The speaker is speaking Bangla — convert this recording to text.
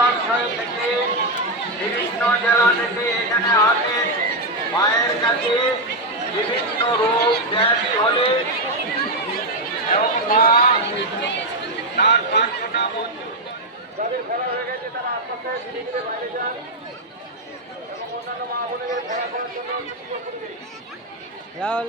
দূরান্ত থেকে বিভিন্ন জেলা থেকে এখানে আসেন মায়ের কাছে বিভিন্ন রোগ ব্যাধি হলে এবং মা তার প্রার্থনা মঞ্জুর যাদের খেলা হয়ে গেছে তারা আস্তে আস্তে ধীরে ধীরে বাইরে যান। এবং অন্যান্য মা বোনেদের খেলা করার জন্য সুযোগ করে দিন। রাহুল।